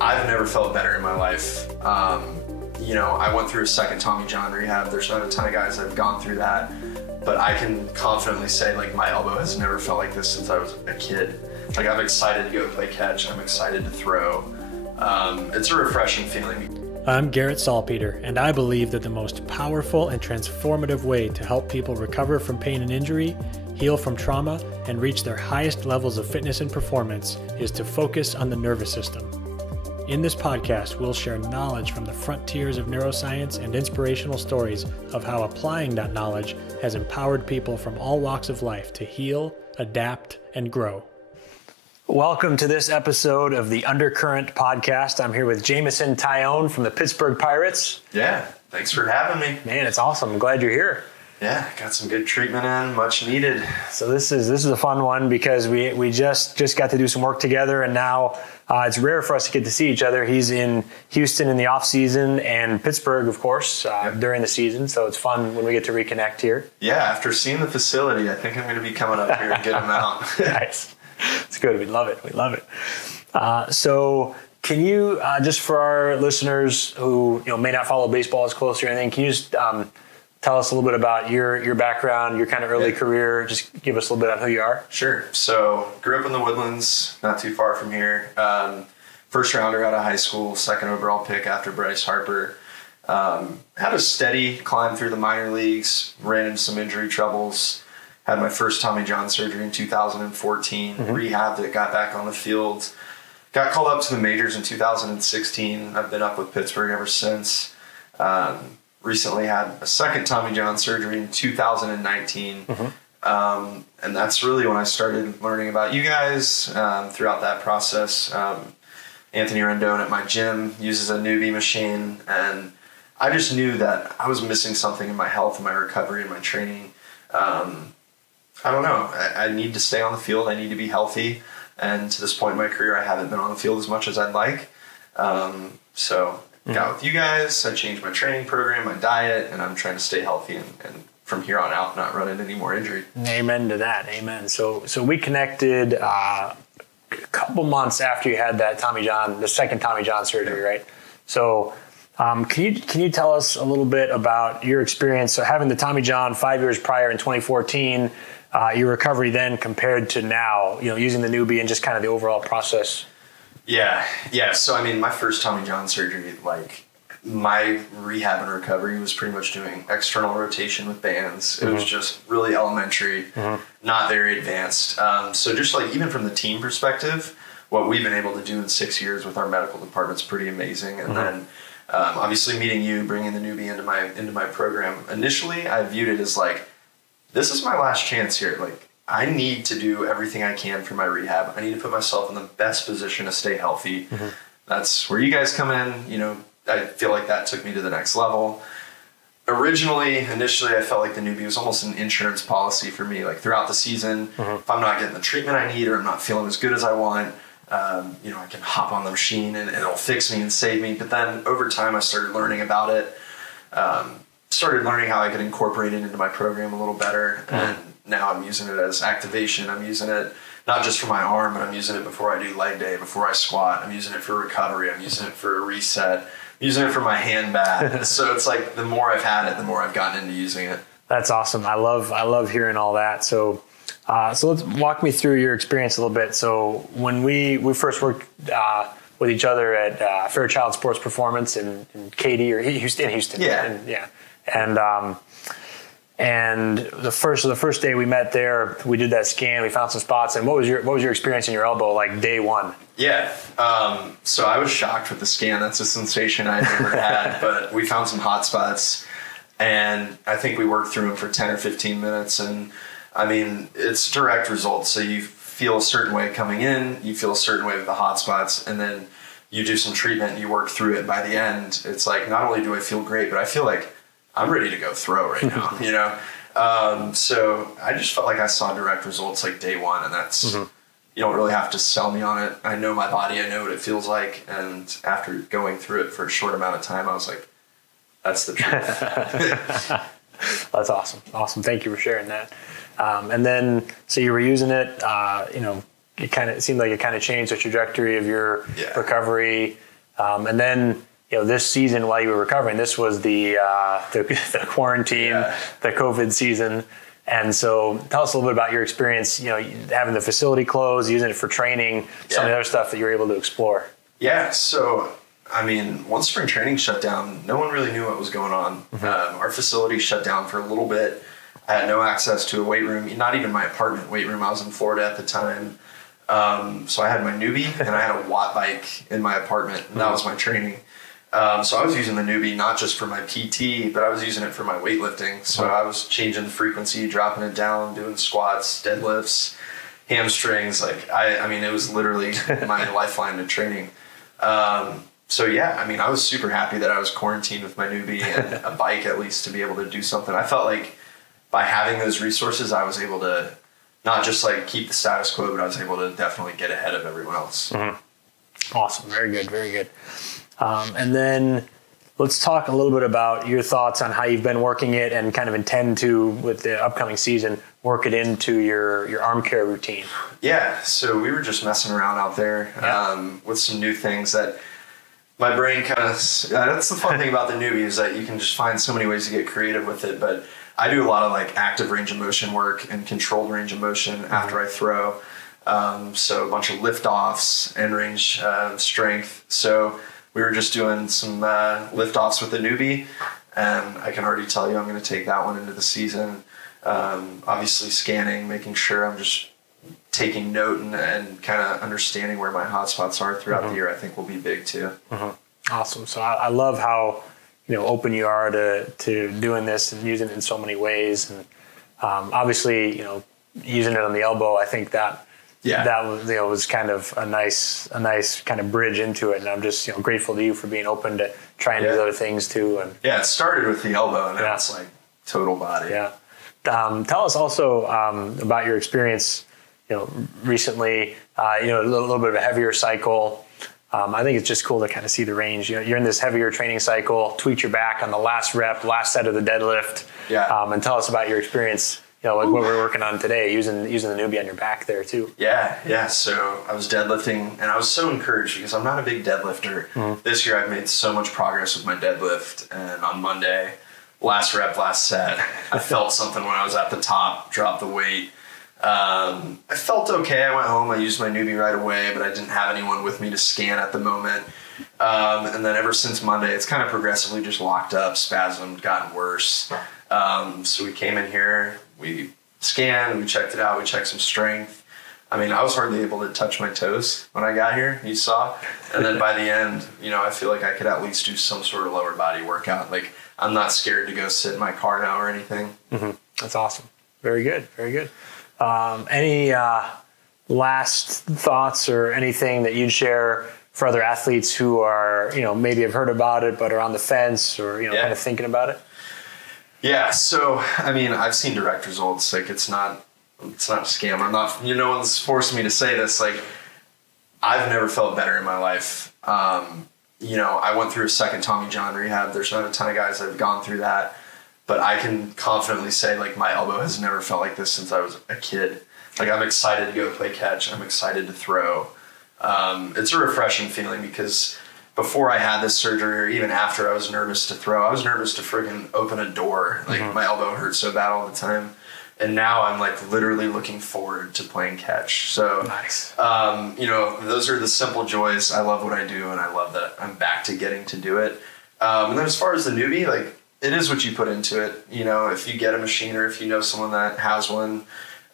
I've never felt better in my life. You know, I went through a second Tommy John rehab. There's not a ton of guys that have gone through that, but I can confidently say, like, my elbow has never felt like this since I was a kid. Like, I'm excited to go play catch. I'm excited to throw. It's a refreshing feeling. I'm Garrett Salpeter, and I believe that the most powerful and transformative way to help people recover from pain and injury, heal from trauma, and reach their highest levels of fitness and performance is to focus on the nervous system. In this podcast, we'll share knowledge from the frontiers of neuroscience and inspirational stories of how applying that knowledge has empowered people from all walks of life to heal, adapt, and grow. Welcome to this episode of the Undercurrent podcast. I'm here with Jameson Taillon from the Pittsburgh Pirates. Yeah, thanks for having me. Man, it's awesome. I'm glad you're here. Yeah, got some good treatment in, much needed. So this is a fun one because we just got to do some work together, and now it's rare for us to get to see each other. He's in Houston in the off season and Pittsburgh, of course, during the season. So it's fun when we get to reconnect here. Yeah, after seeing the facility, I think I'm going to be coming up here and getting him out. Nice. It's good. We love it. We love it. So can you, just for our listeners who may not follow baseball as closely or anything, can you just tell us a little bit about your background, your kind of early career? Just give us a little bit on who you are. Sure. So grew up in the Woodlands, not too far from here. First rounder out of high school, second overall pick after Bryce Harper. Had a steady climb through the minor leagues, ran into some injury troubles. Had my first Tommy John surgery in 2014, rehabbed it, got back on the field. Got called up to the majors in 2016. I've been up with Pittsburgh ever since. Recently had a second Tommy John surgery in 2019. And that's really when I started learning about you guys throughout that process. Anthony Rendon at my gym uses a newbie machine, and I just knew that I was missing something in my health and my recovery and my training. I don't know. I need to stay on the field. I need to be healthy. And to this point in my career, I haven't been on the field as much as I'd like. So got with you guys. I changed my training program, my diet, and I'm trying to stay healthy and from here on out not run into any more injury. Amen to that. Amen. So we connected a couple months after you had that the second Tommy John surgery, right? So can you tell us a little bit about your experience? So having the Tommy John 5 years prior in 2014, your recovery then compared to now, using the newbie and just kind of the overall process. Yeah. So, I mean, my first Tommy John surgery, like, my rehab and recovery was pretty much doing external rotation with bands. It was just really elementary, not very advanced. So just like, even from the team perspective, what we've been able to do in 6 years with our medical department is pretty amazing. And then, obviously meeting you, bringing the newbie into my program, initially I viewed it as like, this is my last chance here. Like, I need to do everything I can for my rehab. I need to put myself in the best position to stay healthy. That's where you guys come in. I feel like that took me to the next level. Initially, I felt like the newbie was almost an insurance policy for me. Like, throughout the season, if I'm not getting the treatment I need or I'm not feeling as good as I want, I can hop on the machine and it'll fix me and save me. But then over time, I started learning about it. Started learning how I could incorporate it into my program a little better. And now I'm using it as activation. I'm using it not just for my arm, but I'm using it before I do leg day, before I squat. I'm using it for recovery. I'm using it for a reset. I'm using it for my hand bat. So it's like, the more I've had it, the more I've gotten into using it. That's awesome. I love hearing all that. So let's walk me through your experience a little bit. So when we first worked with each other at Fairchild Sports Performance in Katy or Houston. Yeah. And the first day we met there, we did that scan. We found some spots. And what was your experience in your elbow like day one? Yeah. So I was shocked with the scan. That's a sensation I'd never had. But we found some hot spots, and I think we worked through them for 10 or 15 minutes. And I mean, it's direct results. So you feel a certain way coming in, you feel a certain way with the hot spots, and then you do some treatment and you work through it. By the end, it's like, not only do I feel great, but I feel like I'm ready to go throw right now, So I just felt like I saw direct results like day one, and that's, you don't really have to sell me on it. I know my body, I know what it feels like. And after going through it for a short amount of time, I was like, that's the truth. That's awesome. Awesome. Thank you for sharing that. And then, so you were using it, it seemed like it kind of changed the trajectory of your recovery. And then, this season while you were recovering, this was the quarantine, the COVID season. And so tell us a little bit about your experience, having the facility closed, using it for training, some of the other stuff that you were able to explore. Yeah. So, once spring training shut down, no one really knew what was going on. Our facility shut down for a little bit. I had no access to a weight room, not even my apartment weight room. I was in Florida at the time. So I had my newbie and I had a watt bike in my apartment, and that was my training. So I was using the newbie not just for my PT, but I was using it for my weightlifting. So I was changing the frequency, dropping it down, doing squats, deadlifts, hamstrings. It was literally my lifeline to training. I was super happy that I was quarantined with my newbie and a bike at least to be able to do something. I felt like by having those resources, I was able to not just keep the status quo, but I was able to definitely get ahead of everyone else. Awesome. Very good. Very good. And then let's talk a little bit about your thoughts on how you've been working it and kind of intend to, with the upcoming season, work it into your arm care routine. Yeah. So we were just messing around out there with some new things that my brain that's the fun thing about the newbie is that you can just find so many ways to get creative with it. But I do a lot of active range of motion work and controlled range of motion after I throw. So a bunch of lift offs and range strength. So we were just doing some lift offs with the newbie, and I can already tell you I'm going to take that one into the season. Obviously scanning, making sure I'm just taking note and kind of understanding where my hot spots are throughout the year, I think will be big too. Awesome. So I love how open you are to doing this and using it in so many ways. And obviously, using it on the elbow, I think that was kind of a nice kind of bridge into it. And I'm just grateful to you for being open to trying these other things too. And it started with the elbow, and now it's total body. Yeah. Tell us also about your experience, recently. A little bit of a heavier cycle. I think it's just cool to kind of see the range. You're in this heavier training cycle, tweak your back on the last rep, last set of the deadlift. And tell us about your experience, what we're working on today, using the newbie on your back there too. Yeah. So I was deadlifting, and I was so encouraged because I'm not a big deadlifter. This year I've made so much progress with my deadlift, and on Monday, last rep, last set, I felt something when I was at the top, dropped the weight. I felt okay. I went home. I used my newbie right away, but I didn't have anyone with me to scan at the moment. And then ever since Monday, it's kind of progressively just locked up, spasmed, gotten worse. So we came in here, we scanned, we checked it out, we checked some strength. I was hardly able to touch my toes when I got here, you saw. And then by the end, I feel like I could at least do some sort of lower body workout. I'm not scared to go sit in my car now or anything. That's awesome. Very good. Very good. Any last thoughts or anything that you'd share for other athletes who are, maybe have heard about it but are on the fence or, kind of thinking about it? Yeah. So, I've seen direct results. It's not a scam. I'm not, no one's forcing me to say this. I've never felt better in my life. I went through a second Tommy John rehab. There's not a ton of guys that have gone through that. But I can confidently say, my elbow has never felt like this since I was a kid. I'm excited to go play catch. I'm excited to throw. It's a refreshing feeling because before I had this surgery, or even after I was nervous to throw, I was nervous to friggin' open a door. My elbow hurt so bad all the time. And now I'm literally looking forward to playing catch. So, nice. Those are the simple joys. I love what I do, and I love that I'm back to getting to do it. And then as far as the newbie, it is what you put into it. If you get a machine or if you know someone that has one,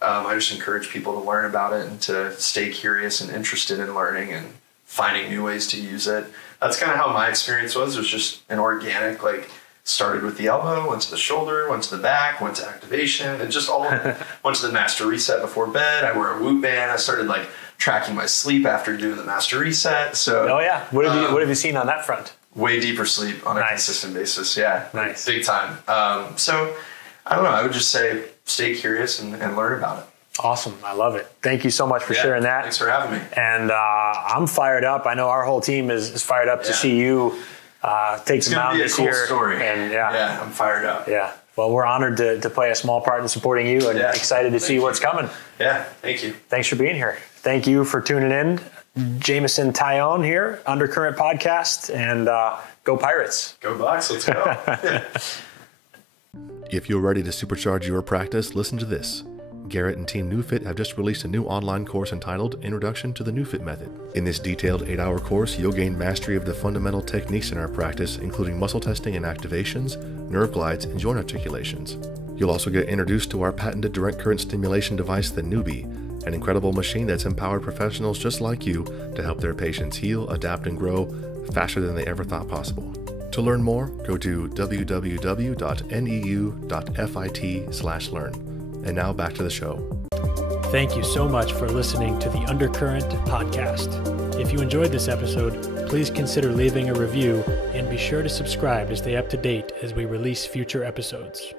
I just encourage people to learn about it and to stay curious and interested in learning and finding new ways to use it. That's kind of how my experience was. It was just an organic, started with the elbow, went to the shoulder, went to the back, went to activation, and just all went to the master reset before bed. I wear a Whoop band. I started tracking my sleep after doing the master reset. So, what have you seen on that front? Way deeper sleep on a consistent basis. Yeah. Nice. Big time. So I don't know. I would just say stay curious and learn about it. Awesome. I love it. Thank you so much for sharing that. Thanks for having me. And I'm fired up. I know our whole team is fired up to see you take the mound this year. It's going to be a cool story. And I'm fired up. Yeah. Well, we're honored to play a small part in supporting you and excited to see what's coming. Yeah. Thank you. Thanks for being here. thank you for tuning in. Jameson Taillon here, Undercurrent Podcast, and go Pirates. Go Bucks, let's go. If you're ready to supercharge your practice, listen to this. Garrett and Team NeuFit have just released a new online course entitled Introduction to the NeuFit Method. In this detailed 8-hour course, you'll gain mastery of the fundamental techniques in our practice, including muscle testing and activations, nerve glides, and joint articulations. You'll also get introduced to our patented direct current stimulation device, the Newbie, an incredible machine that's empowered professionals just like you to help their patients heal, adapt, and grow faster than they ever thought possible. To learn more, go to www.neu.fit/learn. And now back to the show. Thank you so much for listening to the Undercurrent Podcast. If you enjoyed this episode, please consider leaving a review and be sure to subscribe to stay up to date as we release future episodes.